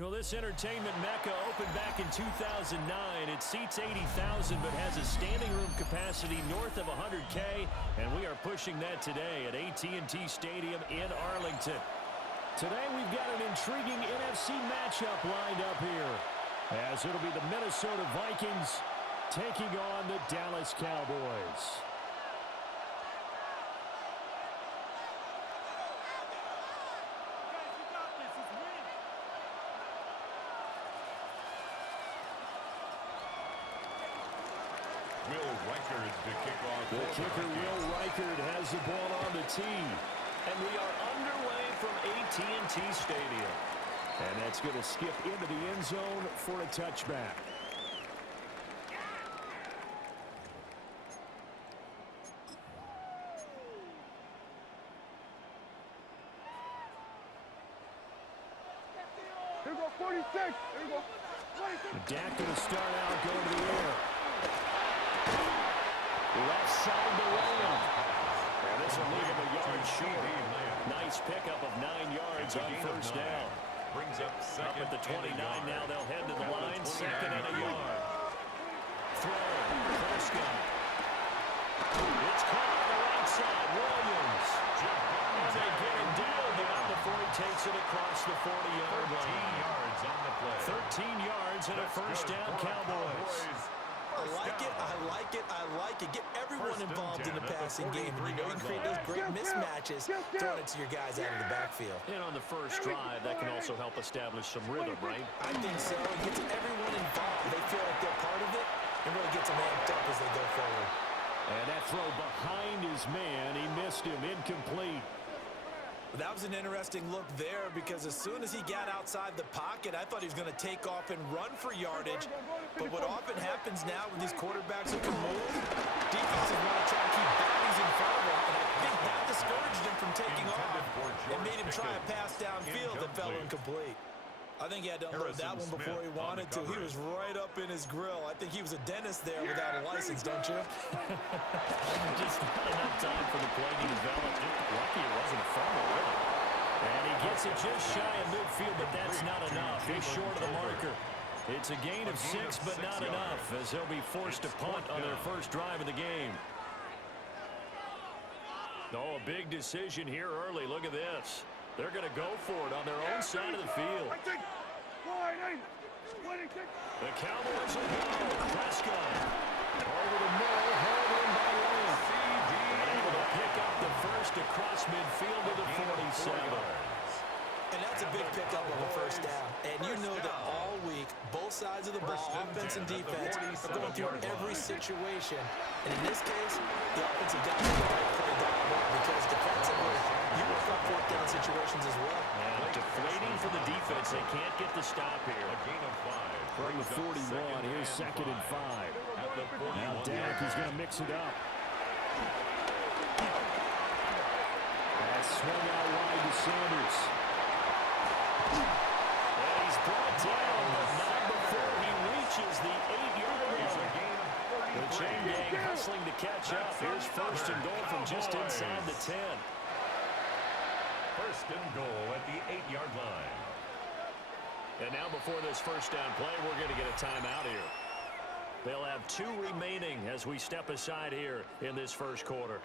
Well, this entertainment mecca opened back in 2009. It seats 80,000 but has a standing room capacity north of 100K, and we are pushing that today at AT&T Stadium in Arlington. Today we've got an intriguing NFC matchup lined up here, as it'll be the Minnesota Vikings taking on the Dallas Cowboys. The kicker, Will Reichard, has the ball on the tee. And we are underway from AT&T Stadium. And that's going to skip into the end zone for a touchback. Here we go, 46. Here we go, 26. Dak going to start out, going to the air. Left side to Lamb. And this will leave him a yard short. Nice pickup of 9 yards on first down. Brings up at the 29 now. They'll head to the line. Second and a yard. Throw. Prescott. It's caught on the right side. Williams. And they get him down now before he takes it across the 40-yard line. 13 yards on the play. 13 yards and a first down, Cowboys. I like it, I like it, I like it. Get everyone involved in the passing game. And you know you can create those great mismatches throwing it to your guys out of the backfield. And on the first drive, that can also help establish some rhythm, right? I think so. It gets everyone involved. They feel like they're part of it and really gets them amped up as they go forward. And that throw behind his man, he missed him, incomplete. That was an interesting look there because as soon as he got outside the pocket, I thought he was going to take off and run for yardage. But what often happens now with these quarterbacks who can move, defenses want to try to keep bodies in front of him. And I think that discouraged him from taking off and made him try a pass downfield that fell incomplete. I think he had to unload that one before he wanted to. He was right up in his grill. I think he was a dentist there without a license, don't you? Just not enough time for the play to develop. Lucky it wasn't a fumble, really. And he gets it just shy of midfield, but that's not enough. He's short of the marker. It's a gain of 6, but not enough, as they'll be forced to punt on their first drive of the game. Oh, a big decision here early. Look at this. They're going to go for it on their own side of the field. The Cowboys will go. Prescott over the middle, held in by Lamb. And able to pick up the first across midfield to the 47. And that's a big pickup of a first down. And you know that all week, both sides of the ball, offense and defense, are going through every situation. And in this case, the offensive guys are the right play down because defensively, you work on fourth down situations as well. And deflating for the defense. They can't get the stop here. A gain of 5. From the 41, here's 2nd and 5. Now Dak is going to mix it up. That swung out wide to Sanders. And he's brought down, but not before he reaches the 8-yard line. The chain gang hustling to catch up. Here's 1st and goal from just inside the 10. 1st and goal at the 8-yard line. And now before this first down play, we're going to get a timeout here. They'll have 2 remaining as we step aside here in this first quarter.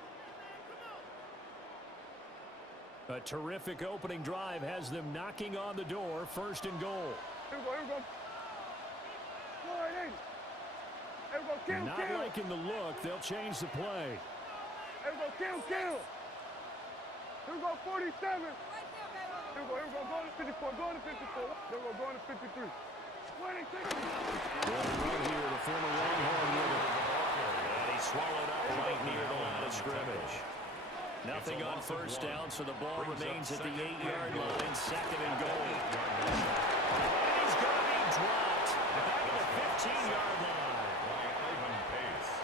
A terrific opening drive has them knocking on the door. 1st and goal. Here we go, here we go. Here we go, kill, Not kill. liking the look. They'll change the play. Here we go, kill, kill. Here we go, 47. Here we go, going to 54, going to 54. Here we go, going to 53. 26. Well, right here, the former Longhorn with it. And he swallowed up right near the line of scrimmage. Nothing on first down, so the ball remains at the 8-yard line. 2nd and goal. And he's going to be dropped back at the 15-yard line.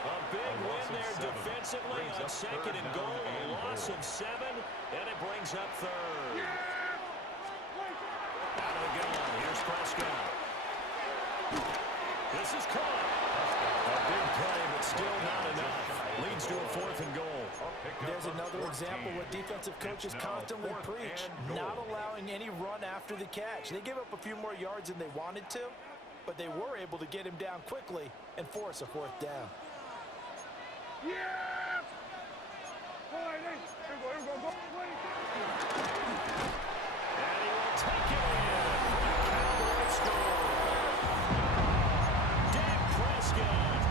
A big win there defensively on 2nd and goal. A loss of 7, and it brings up 3rd. Out of the gun, here's Prescott. This is caught. A big play, but still not enough. Leads to a 4th and goal. There's another example what defensive coaches constantly preach, not allowing any run after the catch. They gave up a few more yards than they wanted to, but they were able to get him down quickly and force a 4th down. Yeah! Boy, here we go. And he will take it in. Cowboys score. Dak Prescott.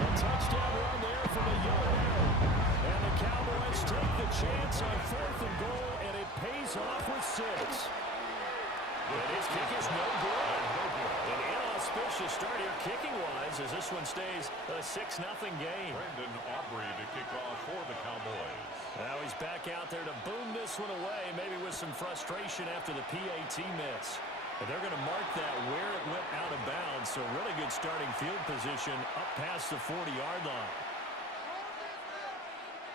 A touchdown run there from a yard out. And the Cowboys take the chance on 4th and goal, and it pays off with 6. And his kick is no good. An inauspicious start here kicking-wise as this one stays a 6-0 game. Brandon Aubrey to kick off for the Cowboys. Now he's back out there to boom this one away, maybe with some frustration after the PAT miss. But they're going to mark that where it went out of bounds, so really good starting field position up past the 40-yard line.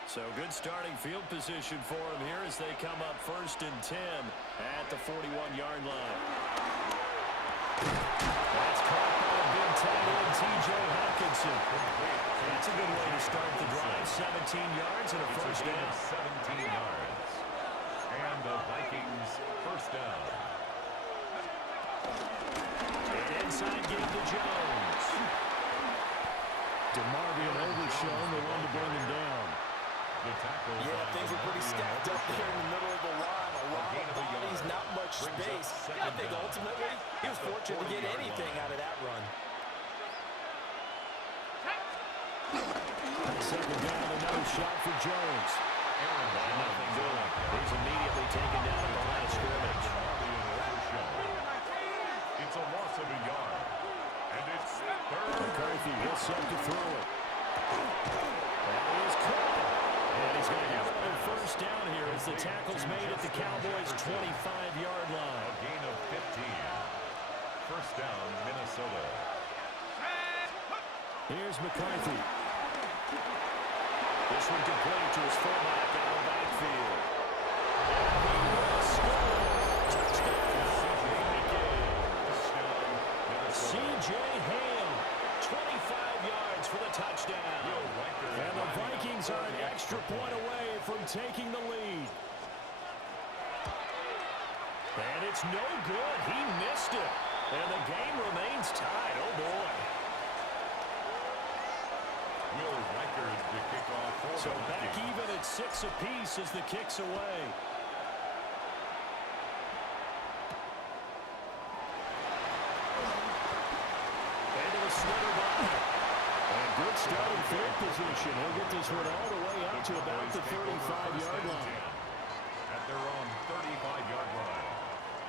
So good starting field position for him here as they come up 1st and 10 at the 41-yard line. That's caught by a big tight end, T.J. Hawkinson. That's a good way to start the drive. 17 yards and a 1st down. 17 yards. And the Vikings 1st down. An inside give to Jones. DeMarvion overshown, the one to bring him down. Yeah, things were pretty stacked up there in the middle of the line. A lot of bodies, not much space. I think ultimately he was fortunate to get anything out of that run. 2nd down, another shot for Jones. Nothing doing. He's immediately taken down at the line of scrimmage. It's a loss of a yard. And it's 3rd. McCarthy is set to throw it. That is caught. And he's going to have another 1st down here as the tackle's made at the Cowboys' 25-yard line. A gain of 15. 1st down, Minnesota. Here's McCarthy. This one complete to his fullback out of the backfield. And he will score. Touchdown. C.J. Ham, 25 yards for the touchdown. And the Vikings are an extra point away from taking the lead. And it's no good. He missed it. And the game remains tied. Oh, boy. Will Reichard to kick off for So the back Vikings. even at 6 apiece as the kick's away. Into the slither ball. And good starting field position. He'll get this one all the way up to about the 35-yard line. At their own 35-yard line.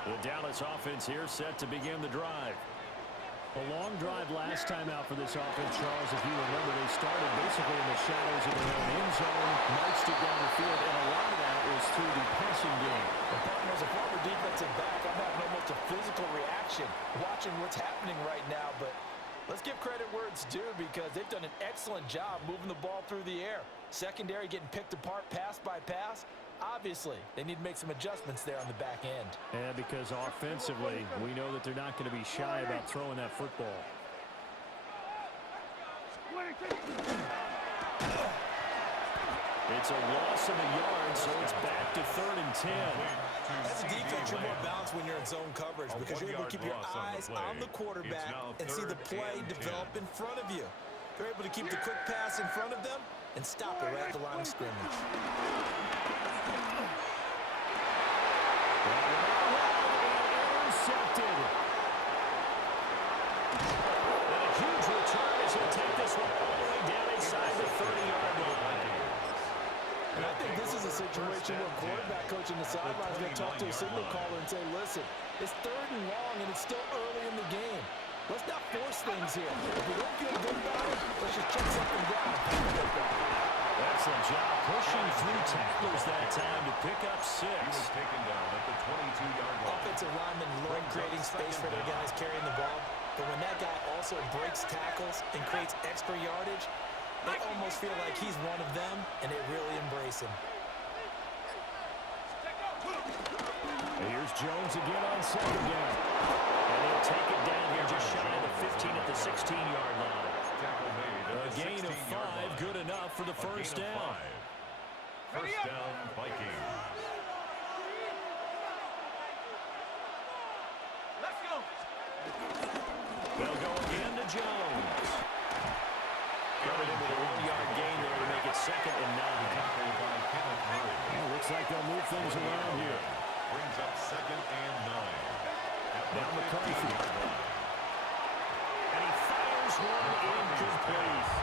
The Dallas offense here set to begin the drive. A long drive last time out for this offense, Charles. If you remember, they started basically in the shadows of their own end zone, marched it down the field, and a lot of that was through the passing game. As a former defensive back, I'm having almost a physical reaction watching what's happening right now, but let's give credit where it's due because they've done an excellent job moving the ball through the air. Secondary getting picked apart pass by pass. Obviously, they need to make some adjustments there on the back end. And because offensively, we know that they're not going to be shy about throwing that football. It's a loss of a yard, so it's back to 3rd and 10. As a defense, you're more balanced when you're in zone coverage because you're able to keep your eyes on the quarterback and see the play develop in front of you. They're able to keep the quick pass in front of them and stop it right at the line of scrimmage. Intercepted. And a huge return as he'll take this one all the way down inside the 30-yard line. And I think this is a situation where quarterback coach in the sideline is going to talk to a signal caller and say, listen, it's 3rd and long and it's still early in the game. Let's not force things here. If we don't feel good about it, let's just check something down. Excellent job pushing through tacklers that time to pick up 6. He was taken down at the 22-yard line. Offensive linemen love creating space for their guys carrying the ball, but when that guy also breaks tackles and creates extra yardage, they almost feel like he's one of them, and they really embrace him. Here's Jones again on 2nd down. And he'll take it down here just shy of the 15 at the 16-yard line. Tackle made A gain of 5, good enough for the first down. First down, Vikings. Let's go. They'll go again to Jones. Got it in with a 1-yard gain there to make it 2nd and 9. Well, looks like they'll move things around here. Brings up 2nd and 9. Now McCarthy. And he fires one incomplete.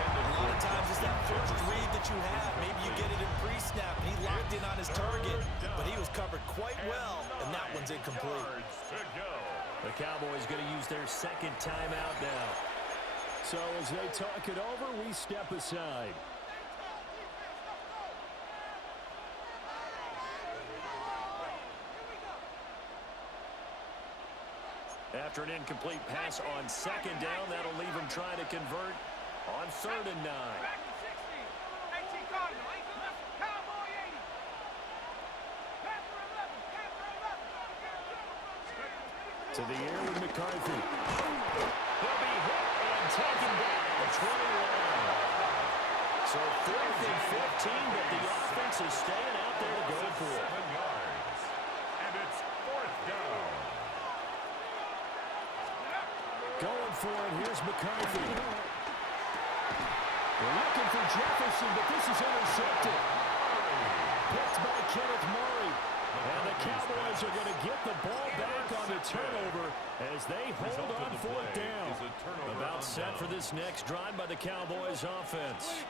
A lot of times it's that first read that you have. Maybe you get it in pre-snap, and he locked in on his target, but he was covered quite well, and that one's incomplete. The Cowboys going to use their 2nd timeout now. So as they talk it over, we step aside. After an incomplete pass on 2nd down, that'll leave him trying to convert on 3rd and 9. To the air with McCarthy. He'll be hit and taken down at 21. So 4th and 15, but the offense is staying out there to go for it. 7 yards. And it's 4th down. Going for it, here's McCarthy. They're looking for Jefferson, but this is intercepted. Picked by Kenneth Murray. And the Cowboys are going to get the ball back on the turnover as they hold on 4th down. About set for this next drive by the Cowboys offense.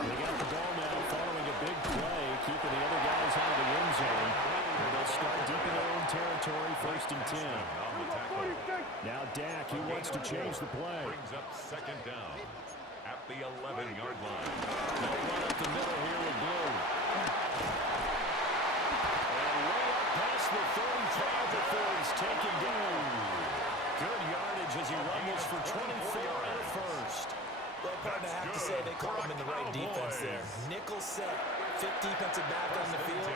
They got the ball now following a big play, keeping the other guys out of the end zone. And they'll start deep in their own territory, 1st and 10. Now Dak, he wants to change the play. Brings up 2nd down at the 11-yard line. They'll run up the middle here with Blue. Past the 35 before he's taken down. Good yardage as he rumbles for 24 and a first. Well, partner, I have to say they caught him in the right defense there. Nickel set, 5th defensive back on the field,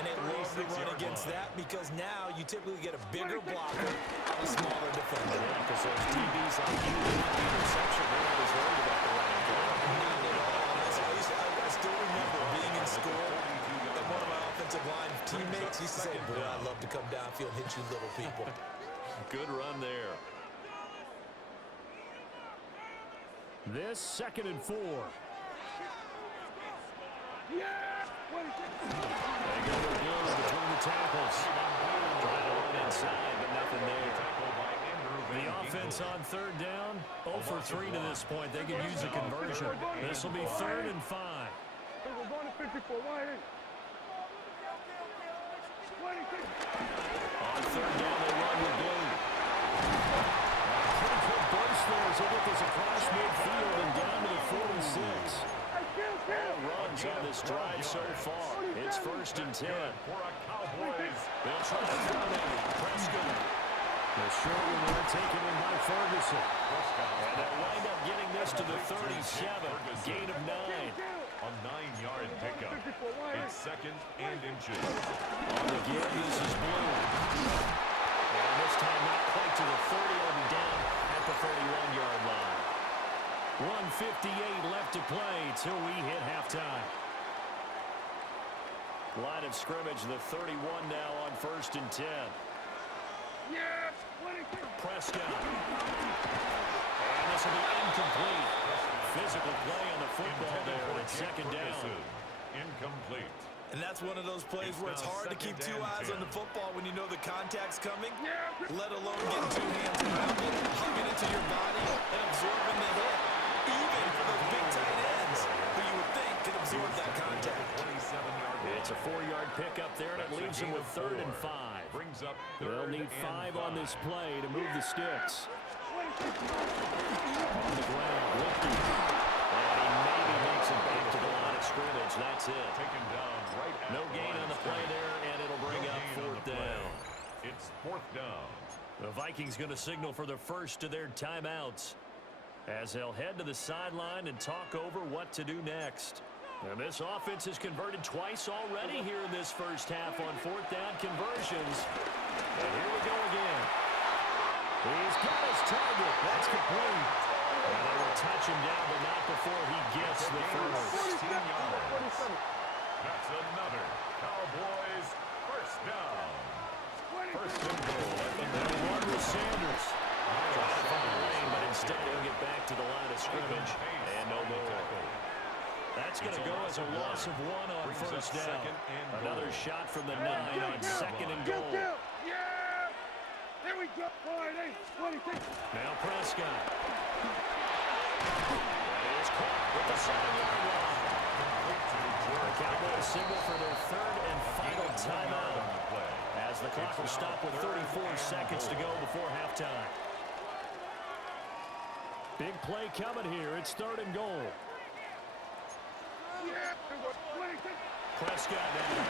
and they love to run against that because now you typically get a bigger blocker on a smaller defender. Yeah, because those DBs like you, the interception, they're not as worried about the running game. Not at all. I still remember being in school, and one of my offensive line teammates used to say, boy, I love to come downfield and hit you little people. Good run there. This 2nd and 4. Yeah. They go to Blue between the tackles. Trying to run inside, but nothing there. The offense on 3rd down, 0 for 3 to this point. They could use a conversion. This will be 3rd and 5. We're going to 54. On 3rd down, they run with Blue. Pretty good burst there as they get this across midfield and down to the 46. All runs on this drive so far. It's 1st and 10. They'll try to throw it. Prescott. The short one there taken in by Ferguson. And they'll wind up getting this to the 37. Gain of 9. A 9-yard pickup. It's 2nd and inches. On the give, this is Blue. And this time not quite to the 30, it'll be down at the 31-yard line. 1:58 left to play till we hit halftime. Line of scrimmage, the 31 now on 1st and 10. Prescott. And this will be incomplete. Physical play on the football there at 2nd down. Incomplete. And that's one of those plays where it's hard to keep 2 eyes on the football when you know the contact's coming, let alone getting 2 hands around it, hugging it to your body, and absorbing the hit. Even for those big tight ends who you would think could absorb that contact. It's a 4-yard pickup there, and it leaves them with 3rd and 5. They'll need 5 on this play to move the sticks. On the ground, lifting. And he maybe makes it back to the line of scrimmage. That's it. Taken down right at No gain on the play there, and it'll bring up 4th down. It's 4th down. The Vikings going to signal for the first of their timeouts as they'll head to the sideline and talk over what to do next. And this offense has converted twice already here in this first half on 4th down conversions. And here we go again. He's got his target. That's complete. And they will touch him down, but not before he gets the first. 16 yards. That's another Cowboys first down. First and goal at the And one was Sanders. Trying to find a lane, but instead he'll get back to the line of scrimmage. And no more. That's going to go as a loss of 1 on first down. Another shot from the 9 on second and goal. Yeah! There we go. All right, 26. Now Prescott. That is caught with the 7-yard line. The Cowboys signal for their third and final timeout as the clock will stop with 34 seconds to go before halftime. Big play coming here. It's third and goal. Prescott now.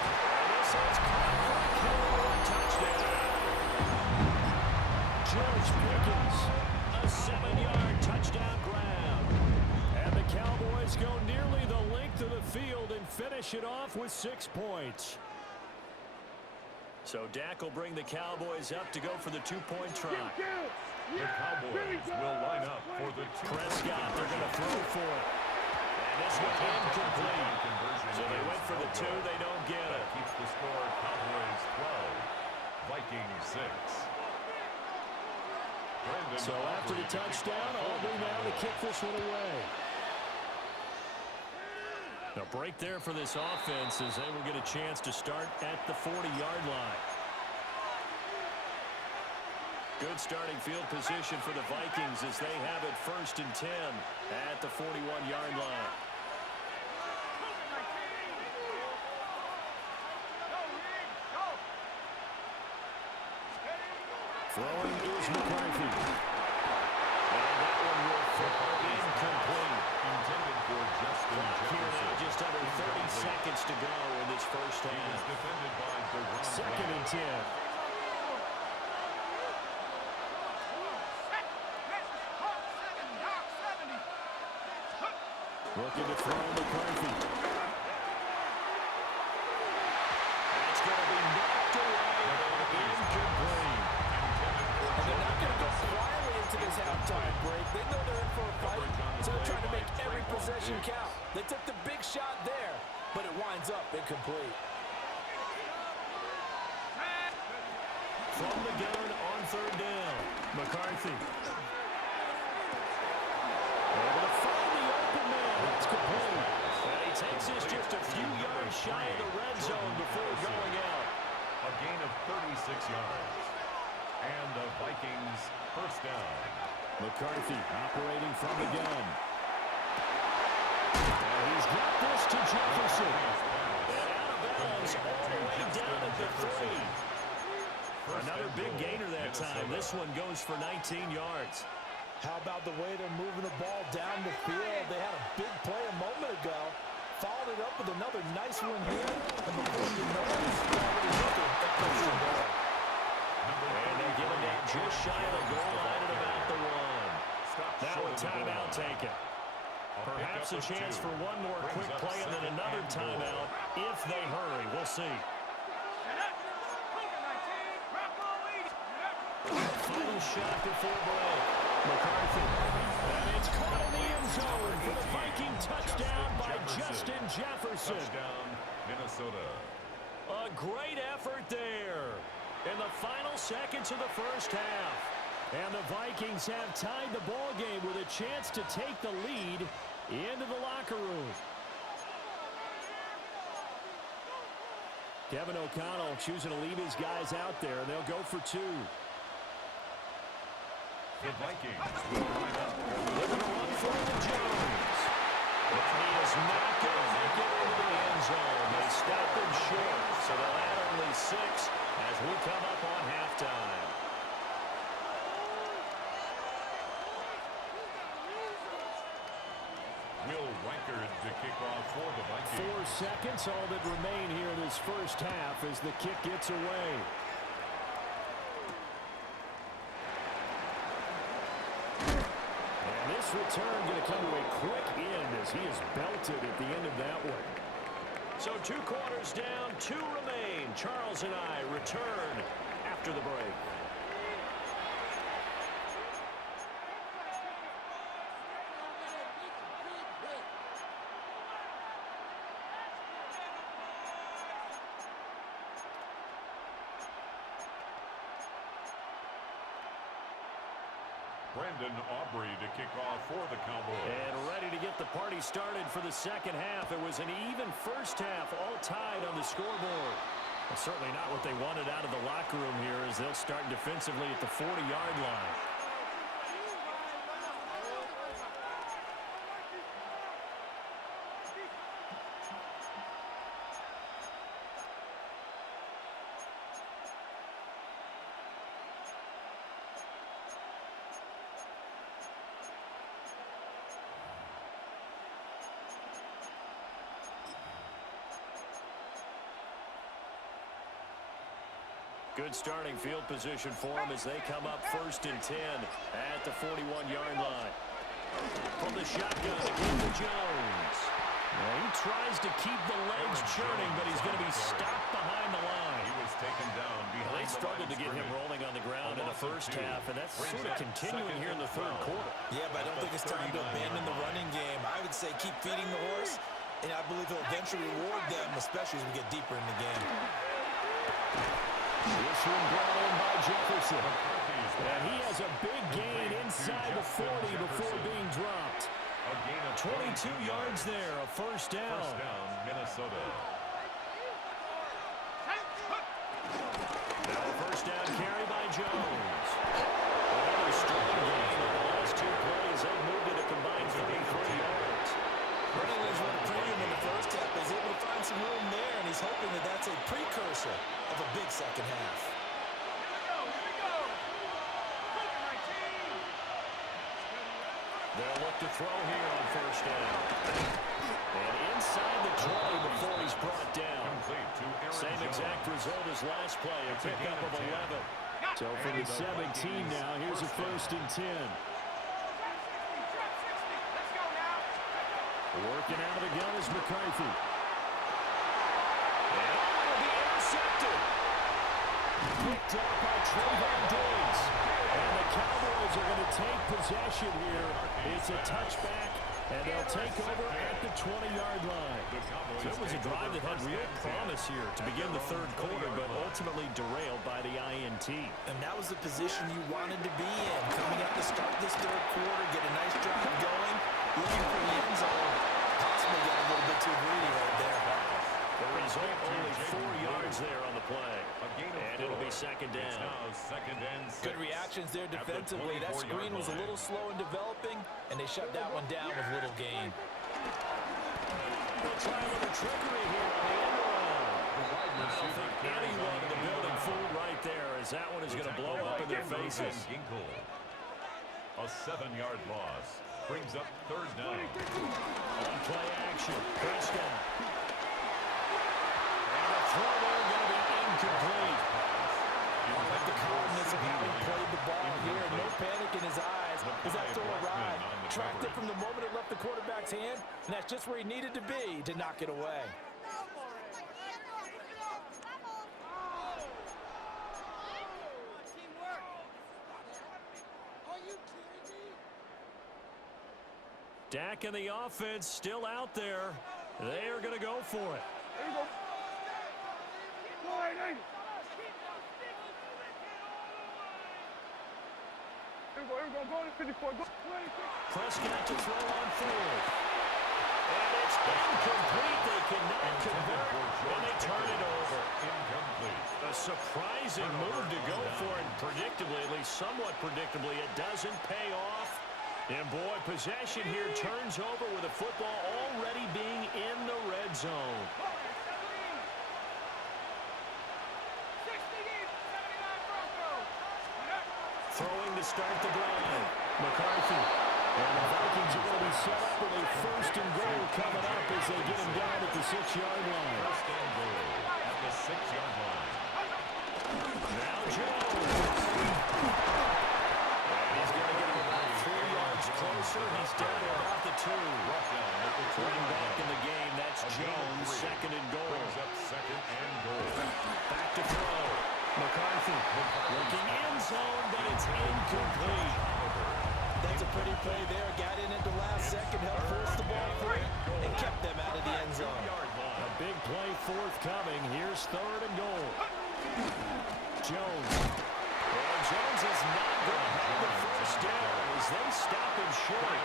And this is caught for a touchdown. George Pickens, a 7-yard touchdown grab. And the Cowboys go nearly the length of the field and finish it off with 6 points. So Dak will bring the Cowboys up to go for the 2-point try. The Cowboys will line up for the Prescott, they're going to throw for it. And this one incomplete. So they went for the 2, they don't get it. Keeps the score Cowboys 12, Vikings 6. So after the touchdown, Aubrey now to kick this one away. A break there for this offense as they will get a chance to start at the 40-yard line. Good starting field position for the Vikings as they have it 1st and 10 at the 41-yard line. Throwing is McCarthy. And that one will fall incomplete. Intended for Justin Jefferson. Here now, just under 30 seconds to go in this first half. Defended by Deron 2nd and 10. Looking to throw McCarthy. That's going to be knocked away and incomplete. And they're not going to go quietly into this halftime break. They know they're in for a fight, so they're trying to make every possession count. They took the big shot there, but it winds up incomplete. From the gun on 3rd down, McCarthy. Able to find the open man. That's complete. And he takes this just a few yards shy of the red zone before going out. A gain of 36 yards. And the Vikings first down. McCarthy operating from the gun. And he's got this to Jefferson. And out of bounds all the way down at the 3. Another big gainer that time. This one goes for 19 yards. How about the way they're moving the ball down the field? They had a big play a moment ago. Followed it up with another nice one here. And before you know it, they're already looking at first and goal. And they're giving that just shy of the goal line at about the 1. Now a timeout taken. Perhaps a chance for one more quick play and then another timeout if they hurry. We'll see. Final shot before break. McCarthy. And it's caught in the end zone for the Viking touchdown by Justin Jefferson. Touchdown, Minnesota. A great effort there in the final seconds of the first half. And the Vikings have tied the ball game with a chance to take the lead into the locker room. Kevin O'Connell choosing to leave his guys out there, and they'll go for 2. The Vikings will line up. Looking to run for the Jones. But he is not going to make it into the end zone. They stopped him short, so they'll add only 6 as we come up on halftime. Will Reichard to kick off for the Vikings. 4 seconds, all that remain here in this first half as the kick gets away. And this return going to come to a quick end as he is belted at the end of that one. So 2 quarters down, 2 remain. Charles and I return after the break. Brandon Aubrey to kick off for the Cowboys. And ready to get the party started for the second half. It was an even first half, all tied on the scoreboard. Well, certainly not what they wanted out of the locker room here as they'll start defensively at the 40-yard line. Good starting field position for them as they come up 1st and 10 at the 41-yard line. From the shotgun again to Jones. Now he tries to keep the legs churning, but he's going to be stopped behind the line. He was taken down behind They struggled to get him rolling on the ground in the first half, and that's sort of continuing here in the third quarter. Yeah, but I don't think it's time to abandon the running game. I would say keep feeding the horse, and I believe he'll eventually reward them, especially as we get deeper in the game. This one brought in by Jefferson. And he has a big gain inside the 40 before being dropped. A gain of 22 yards there, a first down. First down, Minnesota. Now a first down carry by Jones. Another strong gain in the last 2 plays. They've moved it a combined 33 yards. Burnley's run a premium in the first half. He's able to find some room there, and he's hoping that that's a precursor of a big second half. They'll look to throw here on first down. And inside the 20 before he's brought down. Same exact result as last play, a pickup of 11. So for the 17 now, here's a 1st and 10. Working out of the gun is McCarthy. And it'll be intercepted. Picked up by Trayvon Diggs. And the Cowboys are going to take possession here. It's a touchback, and they'll take over at the 20-yard line. So it was a drive that had real promise here to begin the third quarter, but ultimately derailed by the INT. And that was the position you wanted to be in. Coming out to start this third quarter, get a nice drive going, looking for the end zone. Possibly got a little bit too greedy right there. The result, only 4 yards there on the play. And it'll be second down. Good reactions there defensively. That screen was a little slow in developing, and they shut that one down with little gain. They'll try a little trickery here on the end around. I don't think anyone in the building fooled right there, as that one is going to blow up in their faces. A 7-yard loss brings up third down. On play action, Prescott. And the throw there going to be incomplete. I like the calmness of how he played the ball here. No panic in his eyes. As that throw arrived, tracked it from the moment it left the quarterback's hand, and that's just where he needed to be to knock it away. Dak and the offense still out there. They are going to go for it. There you go. Go ahead, Here we go, go to 54. Go. Prescott to throw on 4th. And it's incomplete. They cannot convert when they turn it over. Incomplete. A surprising move to go for it, predictably, at least somewhat predictably. It doesn't pay off. And boy, possession here turns over with the football already being in the red zone. Throwing to start the drive. McCarthy. And the Vikings are going to be set up with a 1st and goal coming up as they get him down at the 6-yard line. 1st and goal at the 6-yard line. Now Jones. And he's going to get him about 3 yards closer. He's down to about the 2. Running back in the game, that's Jones, 2nd and goal. Brings up 2nd and goal. Back to throw. McCarthy looking end zone, but it's incomplete. That's a pretty play there. Got in at the last second, helped force the ball free, and kept them out of the end zone. A big play forthcoming. Here's 3rd and goal. Jones. And Jones is not going to have the first down as they stop him short.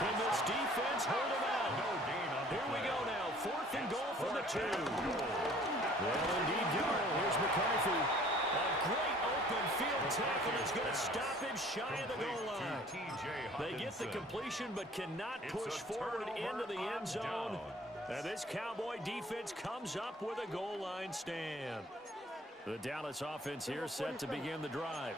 Can this defense hold him out? Here we go now. 4th and goal for the 2. Well, indeed, Darrell. Here's McCarthy. A great open field tackle is going to stop him shy of the goal line. They get the completion but cannot push forward into the end zone. And this Cowboy defense comes up with a goal line stand. The Dallas offense here set to begin the drive.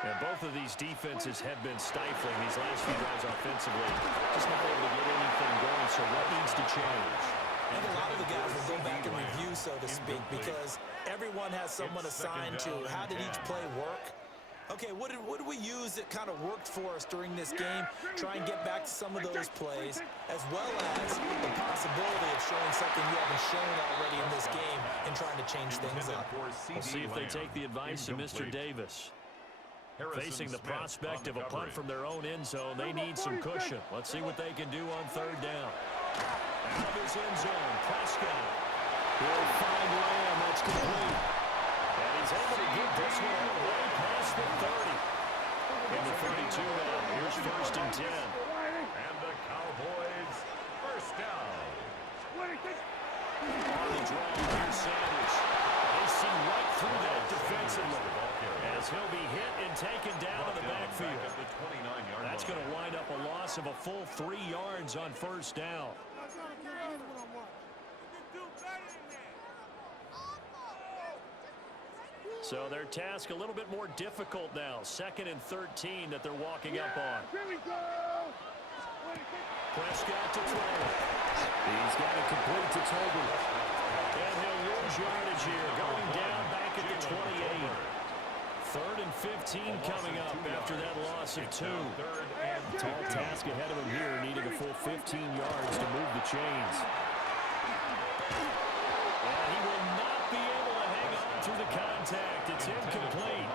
And both of these defenses have been stifling these last few drives offensively. Just not able to get anything going, so what needs to change? And a lot of the guys will go back and review, so to speak, because everyone has someone assigned to how did each play work. Okay, what did we use that kind of worked for us during this game? Try and get back to some of those plays, as well as the possibility of showing something you haven't shown already in this game and trying to change things up. We'll see if they take the advice of Mr. Davis. Facing the prospect of a punt from their own end zone, they need some cushion. Let's see what they can do on 3rd down. Out of his end zone, Prescott. He'll find Lamb. That's complete. And he's able to get this one all the way past the 30. In the 32 now. Here's 1st and 10. And the Cowboys first down. On the draw, here's Sanders. They see right through that defensively as he'll be hit and taken down to the backfield. That's going to wind up a loss of a full 3 yards on 1st down. So their task a little bit more difficult now. 2nd and 13 that they're walking up on. Prescott to throw. He's got it complete to Toby. And he'll lose yardage here, going down back at the 28. 3rd and 15 coming up after that loss of 2. Tall task ahead of him here, needing a full 15 yards to move the chains. And he will not be able to hang on through the contact. It's incomplete.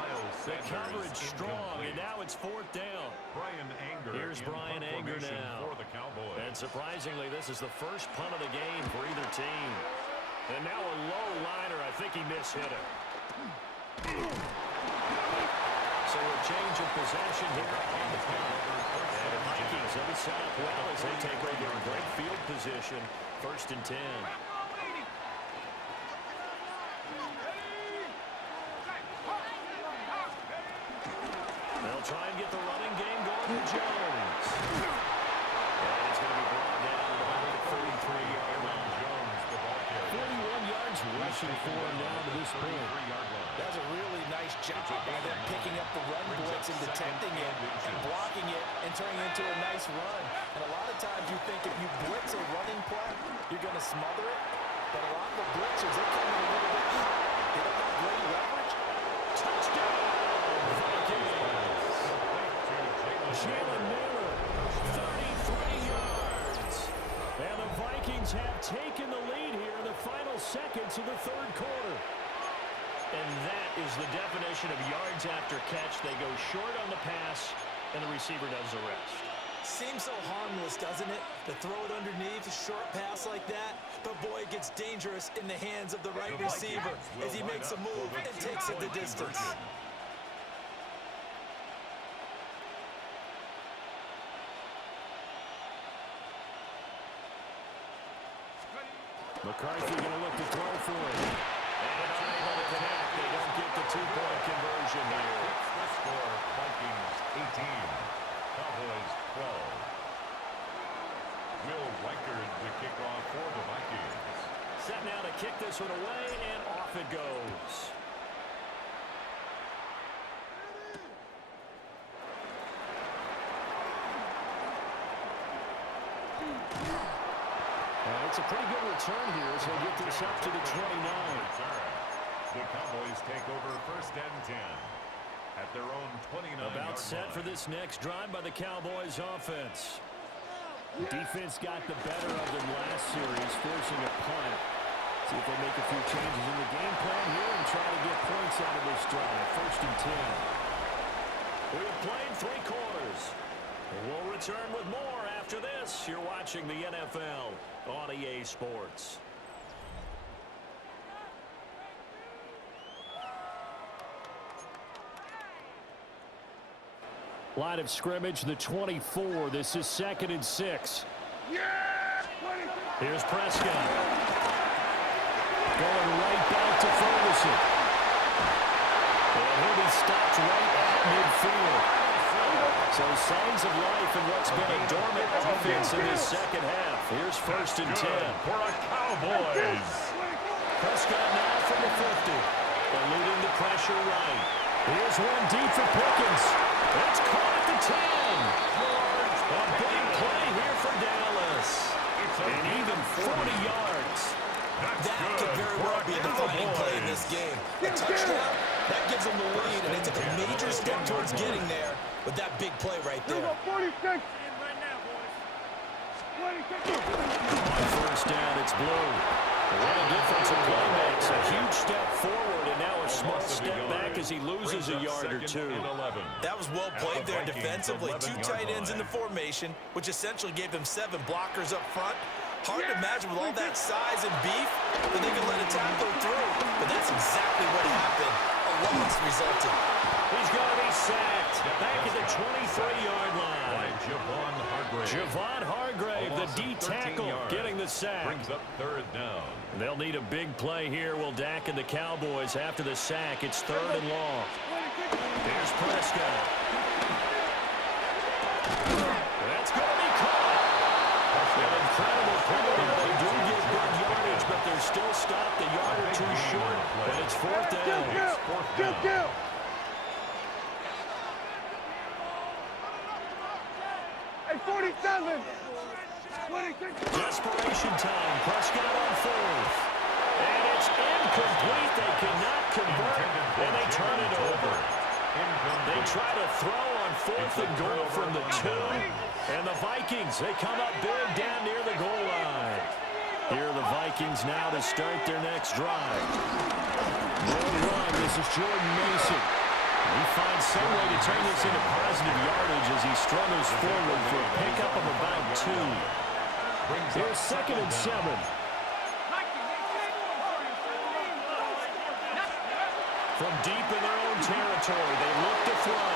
The coverage strong, and now it's 4th down. Here's Brian Anger now. And surprisingly, this is the first punt of the game for either team. And now a low liner. I think he mishit it. So a change of possession here on the clock. And the Vikings have it set up well as they take over a great field position. 1st and 10. They'll try and get the running game going to Jones. And it's going to be brought down to about the 33-yard line. 41 yards rushing for him now to this point. That's a really nice job by them picking up the run blitz and detecting it and blocking it and turning it into a nice run. And a lot of times you think if you blitz a running play, you're going to smother it. But a lot of the blitzers, they come in a little bit hot. They don't have great leverage. Touchdown! Jalen Miller, 33 yards. And the Vikings have taken the lead here in the final seconds of the 3rd quarter. And that is the definition of yards after catch. They go short on the pass, and the receiver does the rest. Seems so harmless, doesn't it? To throw it underneath a short pass like that. But boy, it gets dangerous in the hands of the right receiver as he makes a move and takes it the distance. McCarthy going to look to throw for it. And unable to connect. They don't get the 2-point conversion here. The score, Vikings 18, Cowboys 12. Will Reichard the kickoff for the Vikings. Set now to kick this one away, and off it goes. It's a pretty good return here as they get this up to the 29. The Cowboys take over 1st and 10 at their own 29-yard About set line. for this next drive by the Cowboys offense. Defense got the better of them last series, forcing a punt. See if they make a few changes in the game plan here and try to get points out of this drive. 1st and 10. We've played 3 quarters. We'll return with more after this. You're watching the NFL on EA Sports. Line of scrimmage, the 24. This is 2nd and 6. Here's Prescott. Going right back to Ferguson. And he'll be stopped right at midfield. So signs of life in what's been a dormant offense in this second half. Here's 1st and 10. For a Cowboys. Prescott now from the 50. Eluding the pressure right. Here's one deep for Pickens. It's caught at the 10. A big play here for Dallas. And even 40 yards. That could very well be a defining play in this game. A touchdown, that gives them the lead, and they took a major step towards getting there with that big play right there. 46. On 1st down, it's Blue. What a defensive play makes. A huge step forward, and now a small step back as he loses a yard or two. That was well played there defensively. 2 tight ends in the formation, which essentially gave them 7 blockers up front. Hard to imagine with all that size and beef that they could let a tackler through. But that's exactly what happened. A loss resulted. He's going to be sacked back at the 23-yard line. Javon Hargrave, the D tackle, getting the sack. Brings up 3rd down. They'll need a big play here. Will Dak and the Cowboys after the sack. It's 3rd and long. Here's Prescott. That's going to be caught. An incredible play. They do get good yardage, but they're still stopped a yard or two short. But it's 4th down. Kill. Hey, 47. 26. Desperation time. Prescott on 4th. And it's incomplete. They cannot convert. And they turn it over. They try to throw on 4th and goal from the 2. And the Vikings, they come up big down near the goal line. Here are the Vikings now to start their next drive. Run. This is Jordan Mason. He finds some way to turn this into positive yardage as he struggles forward for a pickup of about 2. Here's 2nd and 7. From deep in their own territory, they look to throw.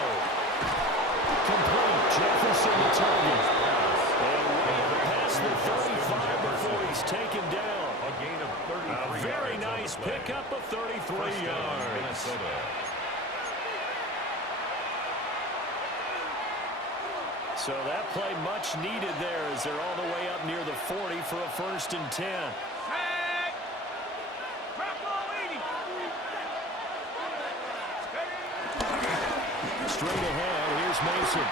Complete. Jefferson the target. And way past the 35 before he's taken down. A gain of 33 A very nice pickup of 33 yards. So that play much needed there as they're all the way up near the 40 for a 1st and 10. Straight ahead, here's Mason.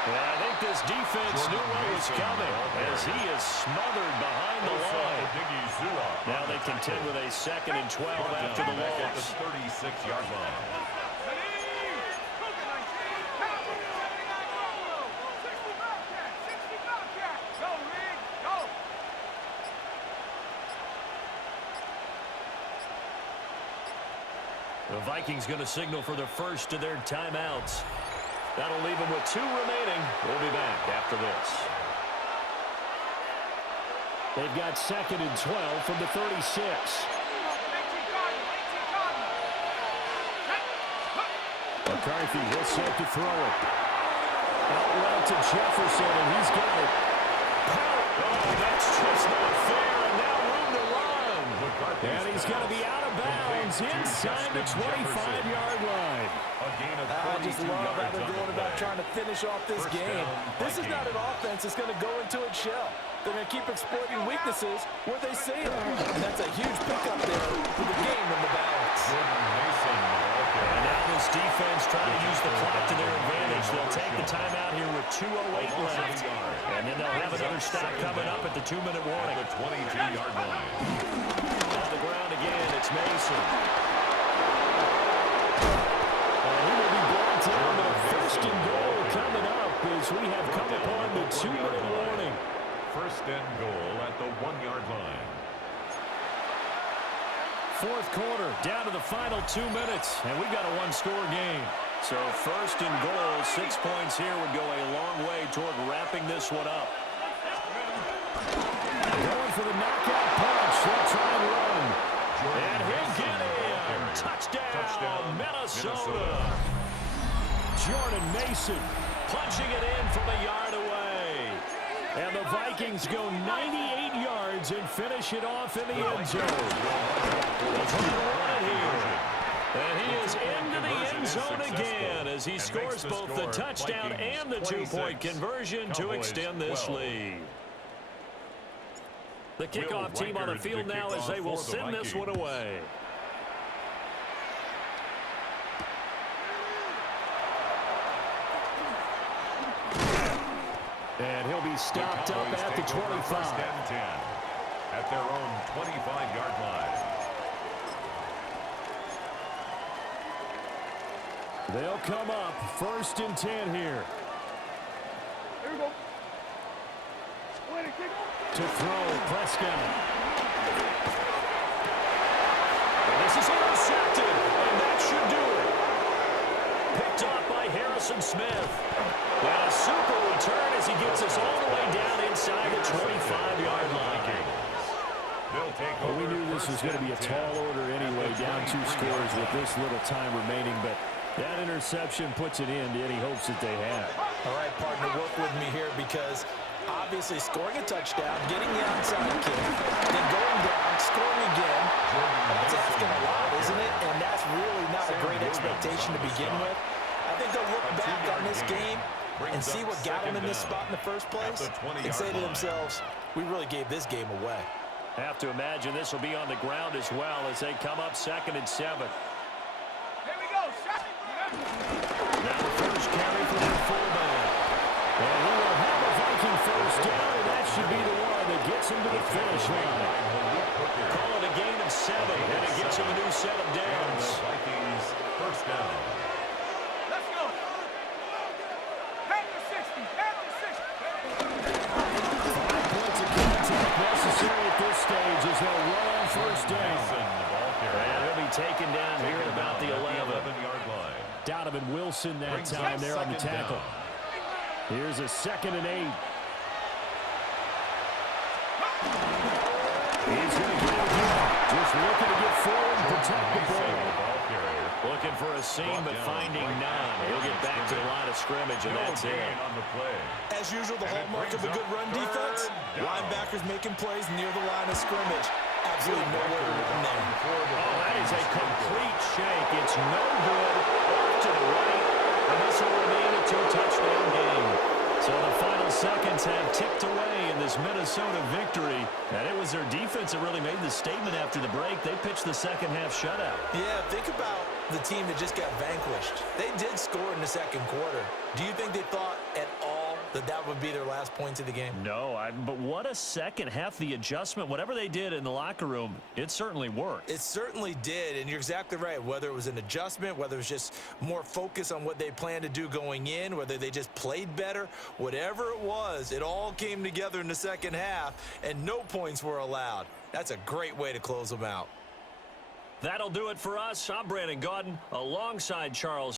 And I think this defense knew what was coming as he is smothered behind the line. Now they contend with a 2nd and 12 after the loss. At the 36-yard line. The Vikings going to signal for the first of their timeouts. That'll leave them with 2 remaining. We'll be back after this. They've got 2nd and 12 from the 36. McCarthy, he'll set to throw it. Out route to Jefferson, and he's got it. Oh, that's just not fair, and now room to run. And he's going to be out of bounds inside the 25-yard line. I just love how they're going about trying to finish off this game. This is not an offense that's going to go into its shell. They're going to keep exploiting weaknesses where they see them. And that's a huge pickup there with the game in the balance. And now this defense trying to use the clock to their advantage. They'll take the timeout here with 2:08 left. And then they'll have another stop coming up at the 2-minute warning. The 22-yard line. On the ground again, it's Mason. And he will be brought down to 1st and goal coming up as we have come upon the 2-minute warning. 1st and goal at the 1-yard line. 4th quarter, down to the final 2 minutes, and we've got a 1-score game. So 1st and goal, 6 points here would go a long way toward wrapping this one up. Going for the knockout punch. They'll try and run. And he'll get in. Touchdown, Minnesota. Jordan Mason punching it in from a yard away. And the Vikings go 98 yards and finish it off in the end zone. They'll try to run it here. And he is into the end zone again as he scores both the touchdown and the 2-point conversion to extend this lead. The kickoff team on the field now as they will send this one away. And he'll be stopped up at the 25. First and 10 at their own 25-yard line. They'll come up first and 10 here. Here we go. To throw, Prescott. And this is intercepted, and that should do it. Picked off by Harrison Smith. And a super return as he gets us all the way down inside the 25-yard line. Well, we knew this was going to be a tall order anyway, down 2 scores with this little time remaining, but that interception puts an end to any hopes that they had. All right, partner, work with me here because obviously scoring a touchdown, getting the outside kick, then going down, scoring again, that's asking a lot, isn't it? And that's really not a great expectation to begin with. I think they'll look back on this game and see what got them in this spot in the first place and say to themselves, we really gave this game away. Have to imagine this will be on the ground as well as they come up 2nd and 7. Here we go. Now the first carry for their fullback. And he will have a Viking first down, and that should be the one that gets him to the finish line. Call it a gain of 7, and it gets him a new set of downs. Vikings first down. Let's go. Head to 60. Head to 60. 5 points of contact necessary at this stage as they'll run on first down. And he'll be taken down here at about the 11-yard line. Donovan Wilson that time there on the tackle. Here's a 2nd and 8. He's going to get it again. Just looking to get forward and protect the ball. Looking for a seam, but finding none. He'll get back to the line of scrimmage, and that's it. As usual, the hallmark of a good run defense, linebackers making plays near the line of scrimmage. Absolutely nowhere to run there. Oh, that is a complete shake. It's no good. Off to the right, and this will remain a 2-touchdown game. So the final seconds have ticked away in this Minnesota victory. And it was their defense that really made the statement after the break. They pitched the second-half shutout. Yeah, think about the team that just got vanquished. They did score in the second quarter. Do you think they thought at all that that would be their last points of the game? No, but what a second half. The adjustment, whatever they did in the locker room, it certainly worked. It certainly did, and you're exactly right. Whether it was an adjustment, whether it was just more focus on what they planned to do going in, whether they just played better, whatever it was, it all came together in the second half, and no points were allowed. That's a great way to close them out. That'll do it for us. I'm Brandon Gaudin alongside Charles